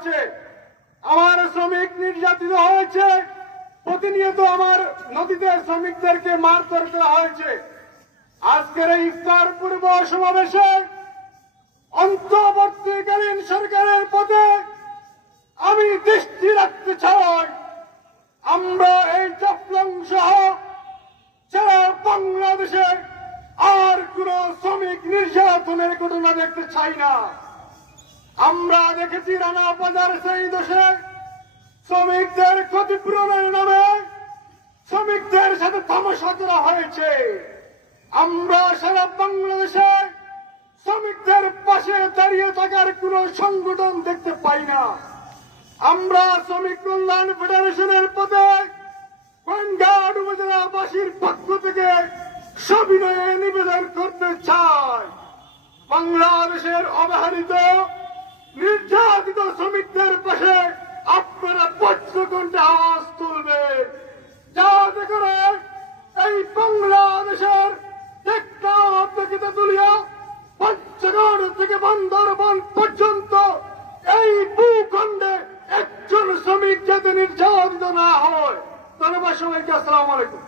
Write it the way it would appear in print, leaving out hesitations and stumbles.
হয়েছে, আমার শ্রমিক নির্যাতিত হয়েছে, প্রতিনিয়ত আমার নদীতে শ্রমিকদেরকে মারধর করা হয়েছে। আজকের এই ইফতার পূর্ব সমাবেশে অন্তর্বর্তীকালীন সরকারের পথে আমি দৃষ্টি রাখতে চাই। আমরা এই জাফলং সহ সারা বাংলাদেশে আর কোন শ্রমিক নির্যাতনের ঘটনা দেখতে চাই না। আমরা দেখেছি রানা বাজার সেই দোষে শ্রমিকদের ক্ষতিপূরণের নামে শ্রমিকদের সাথে তামাশা করা হয়েছে। আমরা সারা বাংলাদেশে শ্রমিকদের পাশে দাঁড়িয়ে থাকার কোন সংগঠন দেখতে পাই না। আমরা শ্রমিক কল্যাণ ফেডারেশনের পদে কোয়েনঘাট উপজেলাবাসীর পক্ষ থেকে সবিনয়ে নিবেদন করতে চাই, বাংলাদেশের অবহেলিত নির্যাতিত শ্রমিকদের পাশে আপনারা পঞ্চকণ্ঠে আওয়াজ তুলবেন, যাতে করে এই বাংলাদেশের টেকনাফ থেকে তেঁতুলিয়া, পঞ্চগড় থেকে বান্দরবান পর্যন্ত এই ভূখণ্ডে একজন শ্রমিক যাতে নির্যাতিত না হয়। ধন্যবাদ সবাইকে। আসসালামু আলাইকুম।